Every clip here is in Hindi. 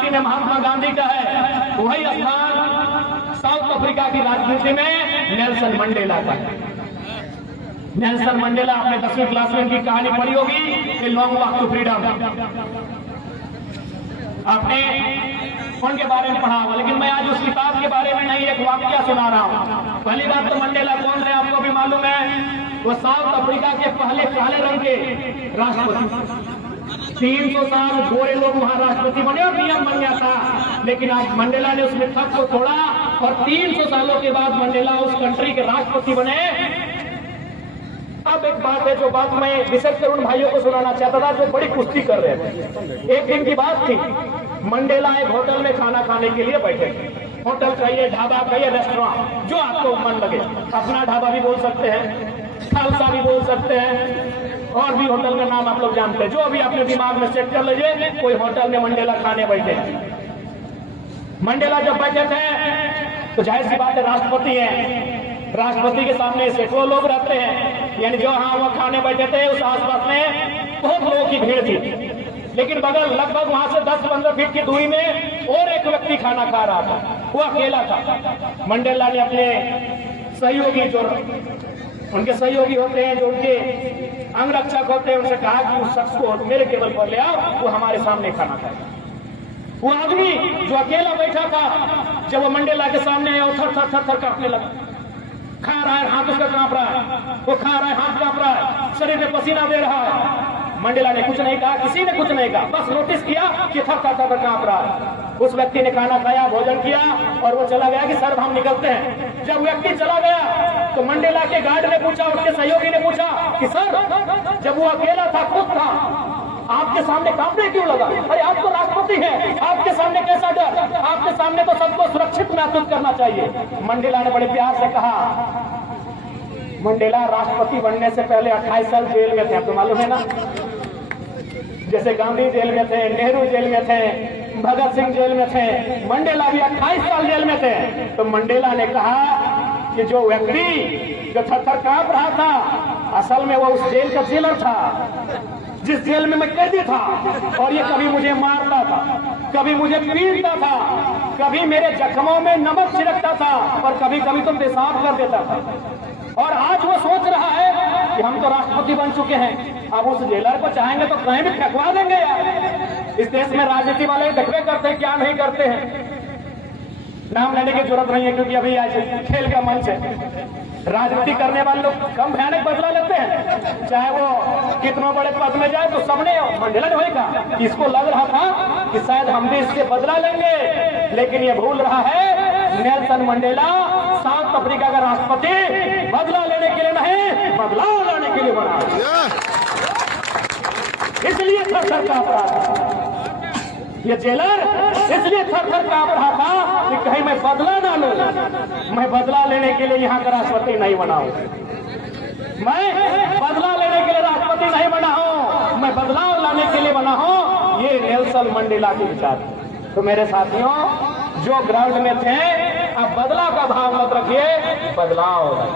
क्रांति में महात्मा गांधी का है, वही स्थान साउथ अफ्रीका की राजनीति में नेल्सन मंडेला का है। नेल्सन मंडेला, आपने 10वीं क्लास में इनकी कहानी पढ़ी होगी, लॉन्ग वॉक टू फ्रीडम, आपने उनके बारे में पढ़ा होगा। लेकिन मैं आज उस किताब के बारे में नहीं, एक वाक्य सुना रहा हूँ। पहली बात तो मंडेला कौन थे आपको भी मालूम है, वो साउथ अफ्रीका के पहले काले रंग के राष्ट्रपति। 300 साल गोरे लोग वहां राष्ट्रपति बने और नियम बन गया था, लेकिन आज मंडेला ने उसमें थक को तोड़ा और 300 सालों के बाद मंडेला उस कंट्री के राष्ट्रपति बने। अब एक बात है, जो बात मैं विशेषकर उन भाइयों को सुनाना चाहता था जो बड़ी कुश्ती कर रहे थे। एक दिन की बात थी, मंडेला एक होटल में खाना खाने के लिए बैठे। होटल कहिए, ढाबा कहिए, रेस्टोरेंट, जो आपको मन लगे, अपना ढाबा भी बोल सकते हैं, खालसा भी बोल सकते हैं, और भी होटल का नाम आप लोग जानते हैं, जो अभी अपने दिमाग में सेट कर लीजिए। कोई होटल में मंडेला खाने बैठे। मंडेला जब बैठे थे तो जाहिर सी बात है, राष्ट्रपति है, राष्ट्रपति के सामने सैकड़ों लोग रहते हैं, यानी जो हाँ वो खाने बैठे थे उस आसपास में बहुत लोगों की भीड़ थी। लेकिन बगल लगभग वहां से 10-15 फीट की दूरी में और एक व्यक्ति खाना खा रहा था, वो अकेला था। मंडेला ने अपने सहयोगी, जो उनके सहयोगी होते हैं, जो उनके अंगरक्षक होते हैं, उनसे कहा कि उस शख्स को मेरे टेबल पर ले आओ, वो हमारे सामने खाना खाए। वो आदमी जो अकेला बैठा था, जब वो मंडेला के सामने आया, थर थर थर थर कांपने लगा। खा रहा है, हाथ उसका कांप रहा है, वो खा रहा है, हाथ कांप रहा है, शरीर में पसीना दे रहा है। मंडेला ने कुछ नहीं कहा, किसी ने कुछ नहीं कहा, बस नोटिस किया कि थर थर थर कांप रहा है। उस व्यक्ति ने खाना खाया, भोजन किया और वो चला गया कि सर हम निकलते हैं। जब व्यक्ति चला गया तो मंडेला के गार्ड ने पूछा, उसके सहयोगी ने पूछा कि सर, जब वो अकेला था, खुद था, आपके सामने कांपने क्यों लगा? अरे आप तो राष्ट्रपति हैं, आपके सामने कैसा डर? आपके सामने तो सबको सुरक्षित महसूस करना चाहिए। मंडेला ने बड़े प्यार से कहा, मंडेला राष्ट्रपति बनने से पहले 28 साल जेल में थे, आपको मालूम है ना? जैसे गांधी जेल में थे, नेहरू जेल में थे, भगत सिंह जेल में थे, मंडेला भी 28 साल जेल में थे। तो मंडेला ने कहा कि जो व्यक्ति जो थर थर कांप रहा था, असल में वो उस जेल का जेलर था, जिस जेल में मैं कैदी था, और ये कभी मुझे मारता था, कभी मुझे पीटता था, कभी मेरे जख्मों में नमक छिड़कता था, और कभी कभी तो पेशाब कर देता था। और आज वो सोच रहा है कि हम तो राष्ट्रपति बन चुके हैं, अब उस जेलर को चाहेंगे तो कहीं भी फेंकवा देंगे यार। इस देश में राजनीति वाले देखते करते हैं, क्या नहीं करते हैं। नाम लेने की जरूरत नहीं है, क्योंकि अभी आज खेल का मंच है। राजनीति करने वाले लोग कम भयानक बदला लेते हैं, चाहे वो कितना बड़े पद में जाए, तो सबने मंडेला ने वही कहा। इसको लग रहा था कि शायद हम भी इससे बदला लेंगे, लेकिन ये भूल रहा है, नेल्सन मंडेला साउथ अफ्रीका का राष्ट्रपति बदला लेने के लिए नहीं, बदलाव लाने के लिए बना। इसलिए थर थर कांप रहा था ये जेलर, इसलिए थर थर कांप रहा था कि कहीं मैं बदला ना लूं। मैं बदला लेने के लिए यहाँ का राष्ट्रपति नहीं बना हूं, मैं बदला लेने के लिए राष्ट्रपति नहीं बना हूं, मैं बदलाव लाने के लिए बना हूं। ये नेल्सन मंडेला के विचार। तो मेरे साथियों, जो ग्राउंड में थे, अब बदलाव का भाव मत रखिए, बदलाव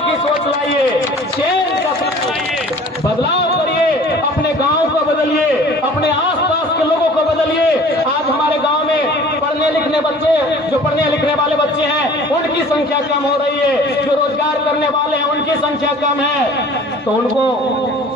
की सोच लाइए, चेंज का सोच लाइए, बदलाव करिए, अपने गांव को बदलिए, अपने आसपास के लोगों को बदलिए। आज हमारे गांव में पढ़ने लिखने बच्चे, जो पढ़ने लिखने वाले बच्चे हैं, उनकी संख्या कम हो रही है, जो रोजगार करने वाले हैं उनकी संख्या कम है। तो उनको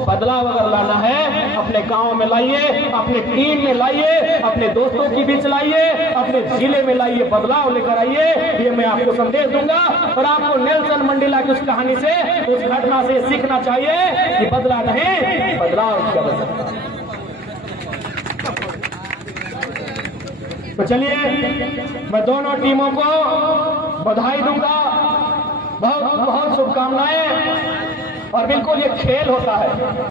बदलाव अगर लाना है, अपने गांव में लाइए, अपने टीम में लाइए, अपने दोस्तों के बीच लाइए, अपने जिले में लाइए, बदलाव लेकर आइए। ये मैं आपको संदेश दूंगा। और आपको नेल्सन मंडेला की उस कहानी से, उस घटना से सीखना चाहिए कि बदला नहीं, बदलाव किया जा सकता है। तो चलिए, मैं दोनों टीमों को बधाई दूंगा, बहुत बहुत शुभकामनाएं। और बिल्कुल ये खेल होता है।